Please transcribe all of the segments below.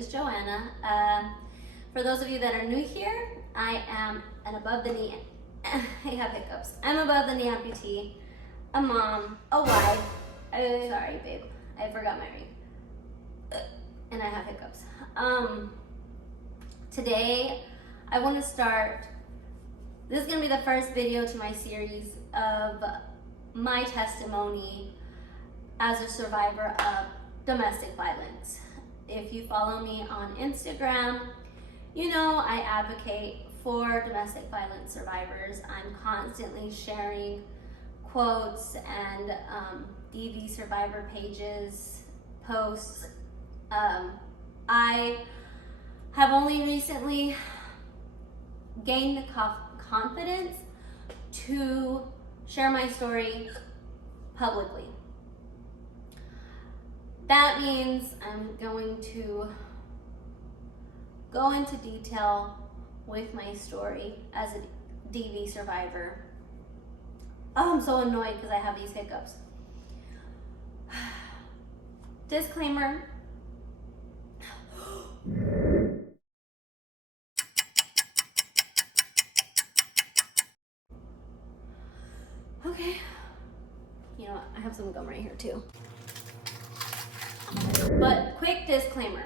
is Joanna. For those of you that are new here, I am an above the knee, I have hiccups. I'm above the knee amputee, a mom, a wife. Sorry, babe, I forgot my ring. And I have hiccups. Today, I want to start, this is going to be the first video to my series of my testimony as a survivor of domestic violence. If you follow me on Instagram, you know I advocate for domestic violence survivors. I'm constantly sharing quotes and DV survivor pages, posts. I have only recently gained the confidence to share my story publicly. That means I'm going to go into detail with my story as a DV survivor. Oh, I'm so annoyed because I have these hiccups. Disclaimer. Okay. You know what? I have some gum right here too. But quick disclaimer.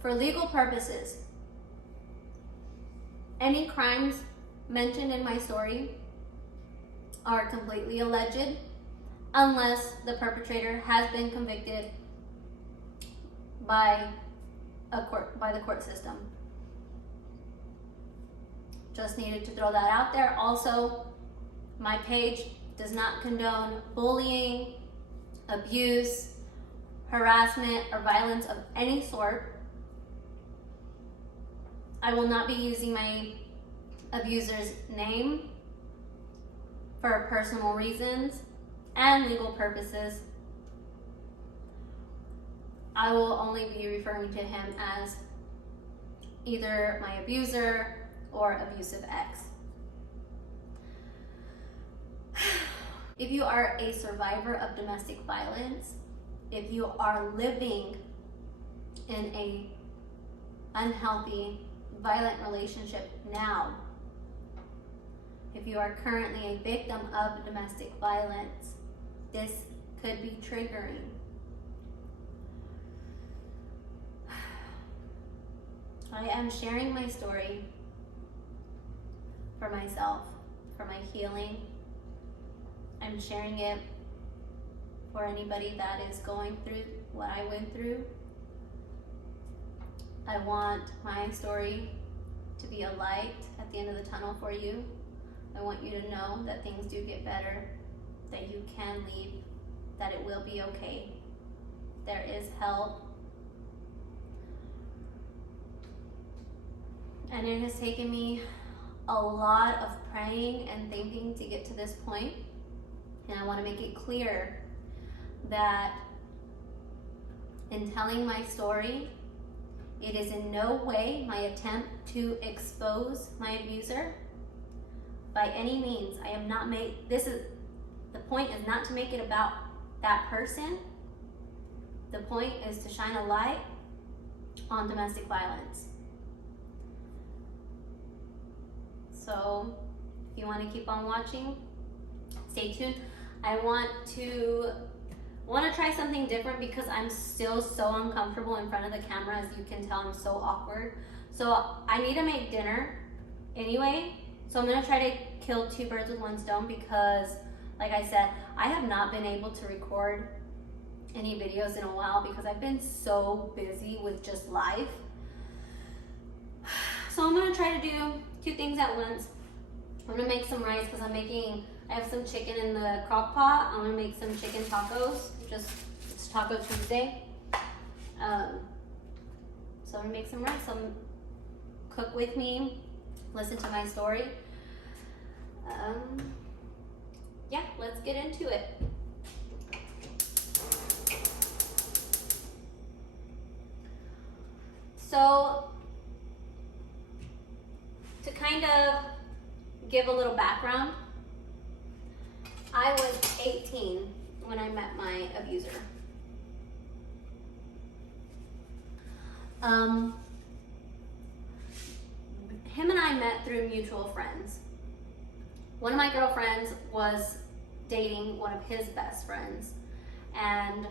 For legal purposes, any crimes mentioned in my story are completely alleged unless the perpetrator has been convicted by the court system. Just needed to throw that out there. Also, my page does not condone bullying, abuse, harassment, or violence of any sort. I will not be using my abuser's name for personal reasons and legal purposes. I will only be referring to him as either my abuser or abusive ex. If you are a survivor of domestic violence, if you are living in a unhealthy, violent relationship now, if you are currently a victim of domestic violence, this could be triggering. I am sharing my story for myself, for my healing. I'm sharing it for anybody that is going through what I went through. I want my story to be a light at the end of the tunnel for you. I want you to know that things do get better, that you can leave, that it will be okay. There is help. And it has taken me a lot of praying and thinking to get to this point. And I want to make it clear that in telling my story, it is in no way my attempt to expose my abuser by any means. I am not the point is not to make it about that person. The point is to shine a light on domestic violence. So if you want to keep on watching, stay tuned. I want to try something different because I'm still so uncomfortable in front of the camera. As you can tell, I'm so awkward. So I need to make dinner anyway. So I'm gonna try to kill two birds with one stone because, like I said, I have not been able to record any videos in a while because I've been so busy with just life. So I'm gonna try to do two things at once. I'm gonna make some rice because I have some chicken in the crock pot. I'm gonna make some chicken tacos. It's Taco Tuesday. So I'm gonna make some rice. Cook with me, listen to my story. Yeah, let's get into it. So, to kind of give a little background, I was 18 when I met my abuser. Him and I met through mutual friends. One of my girlfriends was dating one of his best friends, and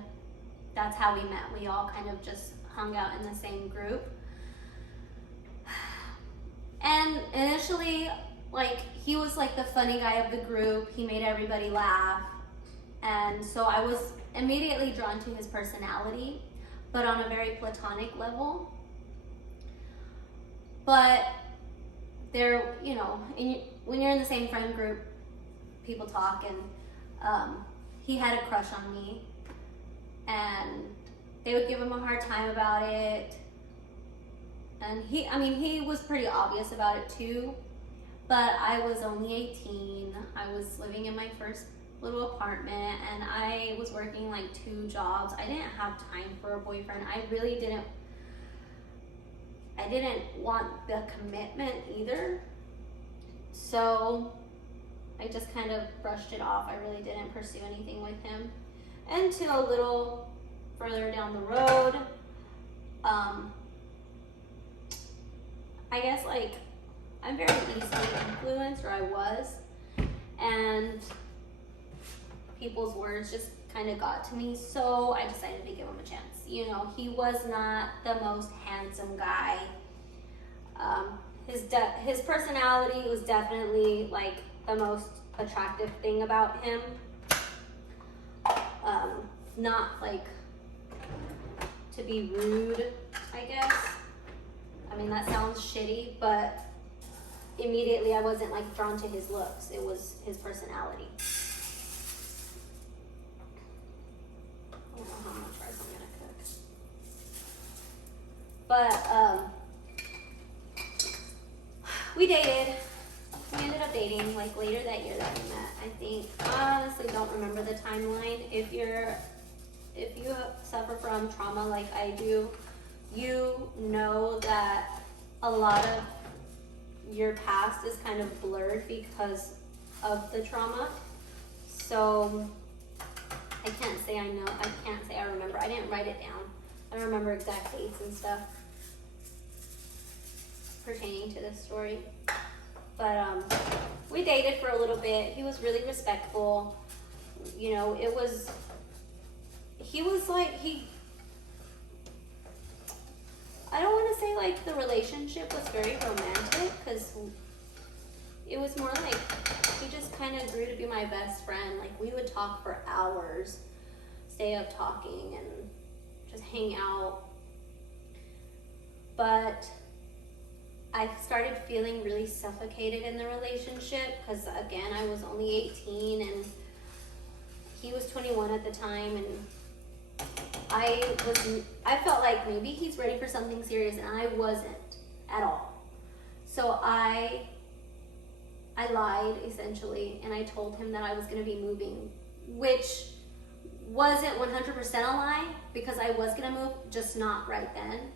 that's how we met. We all kind of just hung out in the same group. And initially, like, he was like the funny guy of the group. He made everybody laugh. And so I was immediately drawn to his personality, but on a very platonic level. But there, you know, when you're in the same friend group, people talk, and he had a crush on me, and they would give him a hard time about it. And he was pretty obvious about it too, but I was only 18. I was living in my first little apartment, and I was working like 2 jobs. I didn't have time for a boyfriend. I didn't want the commitment either. So I just kind of brushed it off. I really didn't pursue anything with him. Until a little further down the road, I guess, like, I'm very easily influenced, or I was, and people's words just kind of got to me, so I decided to give him a chance. You know, he was not the most handsome guy. His personality was definitely like the most attractive thing about him. Not like to be rude, I guess. I mean, that sounds shitty, but immediately I wasn't like drawn to his looks. It was his personality. I don't know how much rice I'm gonna cook. But we dated. We ended up dating like later that year that we met. I think, I honestly don't remember the timeline. If you suffer from trauma like I do, you know that a lot of your past is kind of blurred because of the trauma. So I can't say I know. I can't say I remember. I didn't write it down. I don't remember exact dates and stuff pertaining to this story. But we dated for a little bit. He was really respectful. You know, he was like, I don't want to say like the relationship was very romantic, because it was more like he just kind of grew to be my best friend. Like, we would talk for hours, stay up talking and just hang out. But I started feeling really suffocated in the relationship because, again, I was only 18 and he was 21 at the time, and I felt like maybe he's ready for something serious, and I wasn't at all. So I lied, essentially, and I told him that I was going to be moving, which wasn't 100% a lie, because I was going to move, just not right then.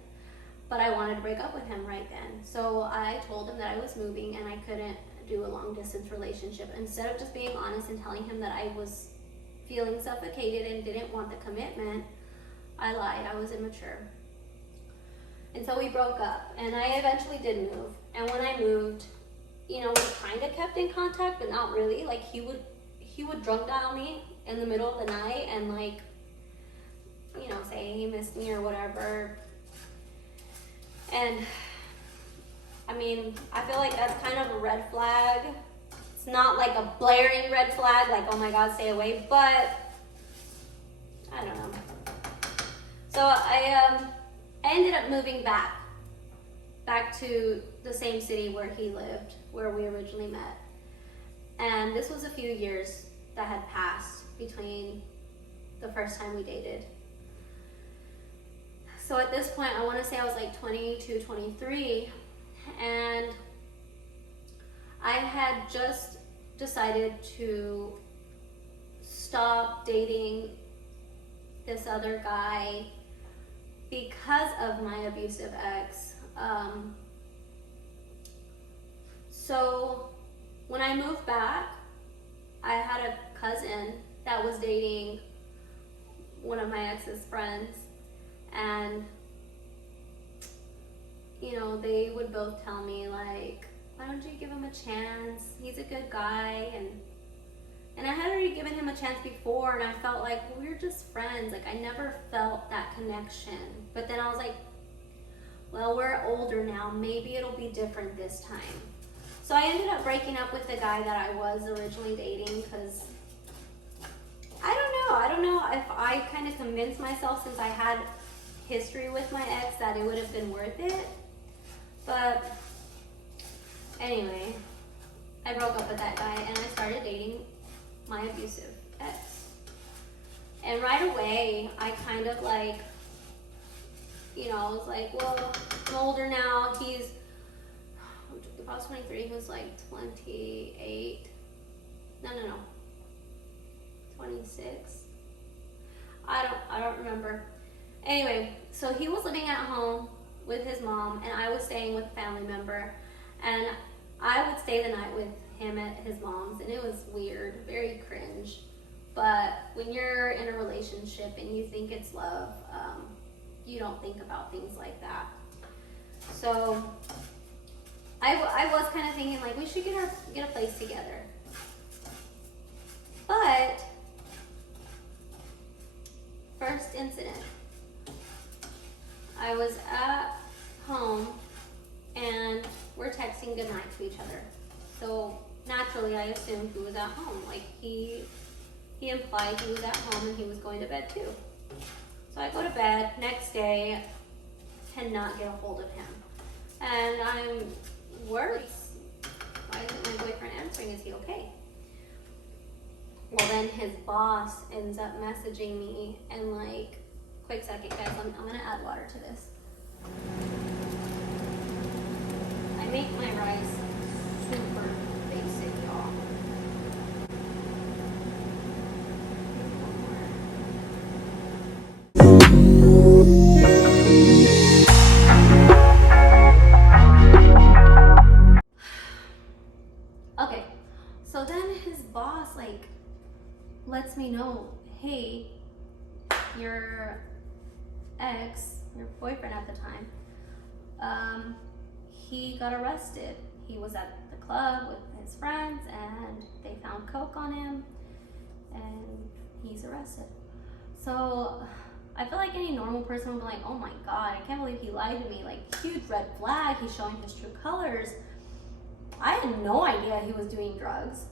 But I wanted to break up with him right then. So I told him that I was moving and I couldn't do a long distance relationship. Instead of just being honest and telling him that I was feeling suffocated and didn't want the commitment, I lied. I was immature. And so we broke up, and I eventually did move. And when I moved, you know, we kind of kept in contact, but not really. Like, he would drunk dial me in the middle of the night and, like, you know, say he missed me or whatever. And I mean, I feel like that's kind of a red flag. It's not like a blaring red flag, like, oh my God, stay away, but I don't know. So I ended up moving back to the same city where he lived, where we originally met. And this was a few years that had passed between the first time we dated. So at this point, I want to say I was like 22, 23, and I had just decided to stop dating this other guy because of my abusive ex. So when I moved back, I had a cousin that was dating one of my ex's friends, and you know, they would both tell me like, why don't you give him a chance? He's a good guy. And I had already given him a chance before, and I felt like, well, we're just friends. Like, I never felt that connection. But then I was like, well, we're older now. Maybe it'll be different this time. So I ended up breaking up with the guy that I was originally dating because I don't know if I kind of convinced myself, since I had history with my ex, that it would have been worth it. But anyway, I broke up with that guy and I started dating my abusive ex. And right away, I kind of like, you know, I was like, well, I'm older now. If I was 23, he was like 28. No. 26. I don't remember. Anyway, so he was living at home with his mom, and I was staying with a family member, and I would stay the night with him at his mom's, and it was weird, very cringe. But when you're in a relationship and you think it's love, you don't think about things like that. So I was kind of thinking like we should get a place together. But first incident, I was at home and we're texting goodnight to each other. So naturally, I assumed he was at home. Like he implied he was at home and he was going to bed too. So I go to bed. Next day, cannot get a hold of him, and I'm worried. Why isn't my boyfriend answering? Is he okay? Well, then his boss ends up messaging me, and like, quick second, guys, I'm gonna add water to this. I make my rice super basic, y'all. Okay, so then his boss like lets me know, hey, your boyfriend at the time, he got arrested. He was at the club with his friends and they found coke on him and he's arrested. So I feel like any normal person would be like, oh my God, I can't believe he lied to me. Like, huge red flag, he's showing his true colors. I had no idea he was doing drugs.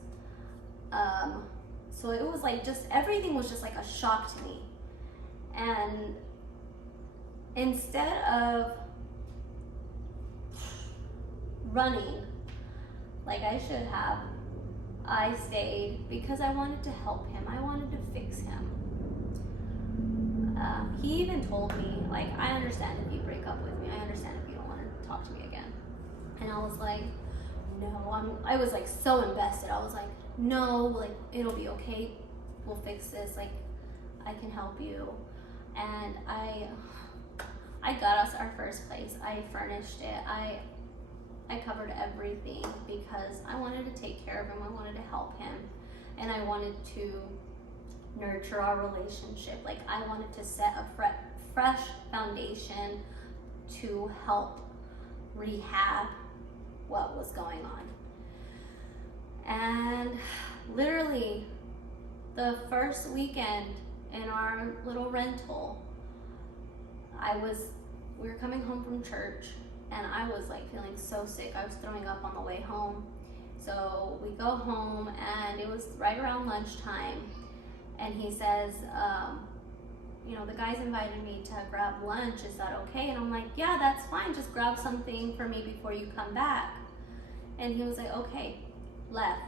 So it was like everything was just like a shock to me. And instead of running like I should have, I stayed because I wanted to help him. I wanted to fix him. He even told me, like, I understand if you break up with me. I understand if you don't want to talk to me again. And I was like, no, I was like so invested. I was like, no, like it'll be okay. We'll fix this. Like, I can help you. And I got us our first place. I furnished it. I covered everything because I wanted to take care of him. I wanted to help him. And I wanted to nurture our relationship. Like, I wanted to set a fresh foundation to help rehab what was going on. And literally the first weekend in our little rental, we were coming home from church and I was like feeling so sick. I was throwing up on the way home. So we go home and it was right around lunchtime, and he says, the guys invited me to grab lunch. Is that okay? And I'm like, yeah, that's fine. Just grab something for me before you come back. And he was like, okay. Left.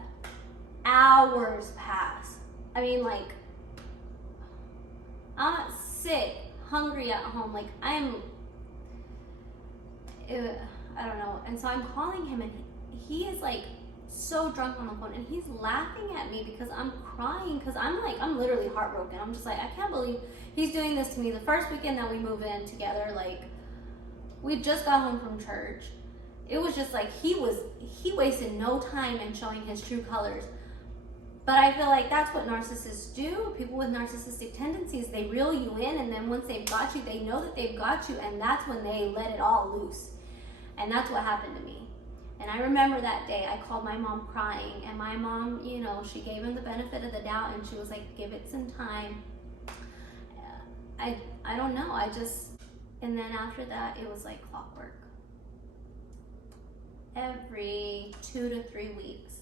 Hours pass. I mean, like, I'm sick, hungry at home. Like, I don't know. And so I'm calling him, and he is like so drunk on the phone, and he's laughing at me because I'm crying, because I'm literally heartbroken. I'm just like, I can't believe he's doing this to me. The first weekend that we moved in together, like, we just got home from church. It was just like he wasted no time in showing his true colors. But I feel like that's what narcissists do. People with narcissistic tendencies, they reel you in, and then once they've got you, they know that they've got you, and that's when they let it all loose. And that's what happened to me. And I remember that day I called my mom crying, and my mom, you know, she gave him the benefit of the doubt, and she was like, give it some time. I don't know, and then after that, it was like clockwork. Every 2 to 3 weeks,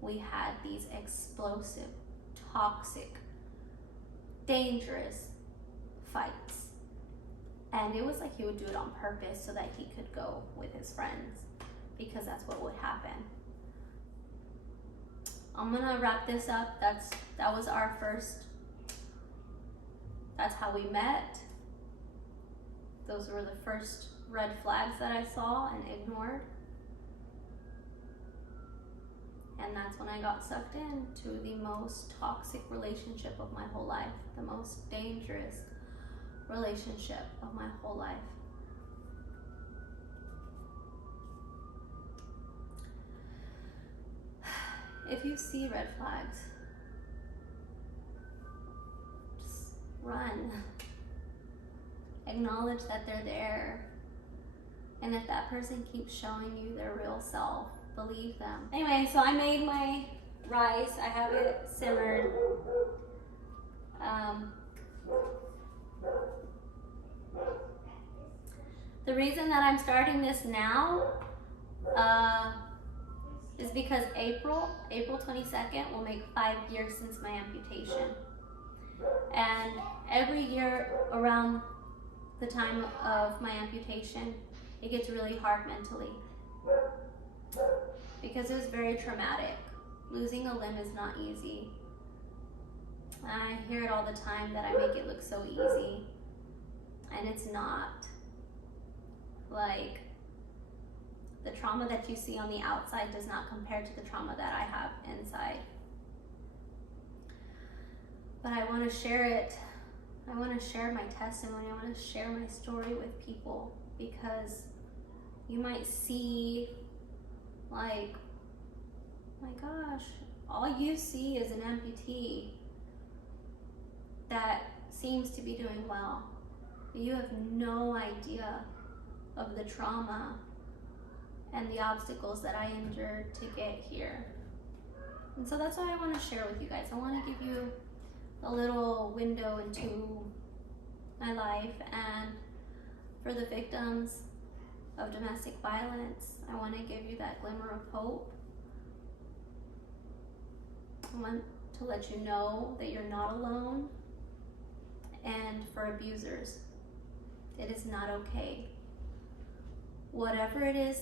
we had these explosive, toxic, dangerous fights. And it was like he would do it on purpose so that he could go with his friends, because that's what would happen. I'm gonna wrap this up. That was our first, that's how we met. Those were the first red flags that I saw and ignored. And that's when I got sucked into the most toxic relationship of my whole life, the most dangerous relationship of my whole life. If you see red flags, just run. Acknowledge that they're there. And if that person keeps showing you their real self, believe them. Anyway, so I made my rice. I have it simmered. The reason that I'm starting this now is because April 22nd will make 5 years since my amputation. And every year around the time of my amputation, it gets really hard mentally, because it was very traumatic. Losing a limb is not easy. I hear it all the time that I make it look so easy, and it's not. Like, the trauma that you see on the outside does not compare to the trauma that I have inside. But I want to share it. I want to share my testimony. I want to share my story with people, because you might see, like, my gosh, all you see is an amputee that seems to be doing well. But you have no idea of the trauma and the obstacles that I endured to get here. And so that's what I want to share with you guys. I want to give you a little window into my life, and for the victims of domestic violence, I want to give you that glimmer of hope. I want to let you know that you're not alone. And for abusers, it is not okay. Whatever it is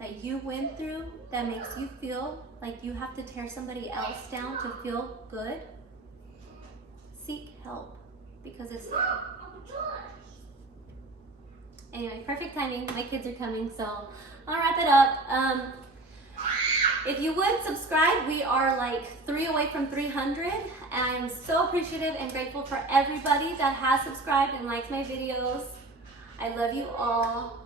that you went through that makes you feel like you have to tear somebody else down to feel good, seek help, because it's there. Anyway, perfect timing. My kids are coming, so I'll wrap it up. If you would subscribe, we are like 3 away from 300. And I'm so appreciative and grateful for everybody that has subscribed and liked my videos. I love you all.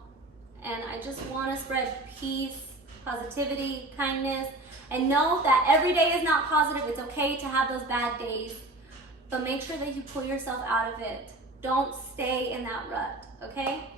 And I just want to spread peace, positivity, kindness, and know that every day is not positive. It's okay to have those bad days, but make sure that you pull yourself out of it. Don't stay in that rut, okay?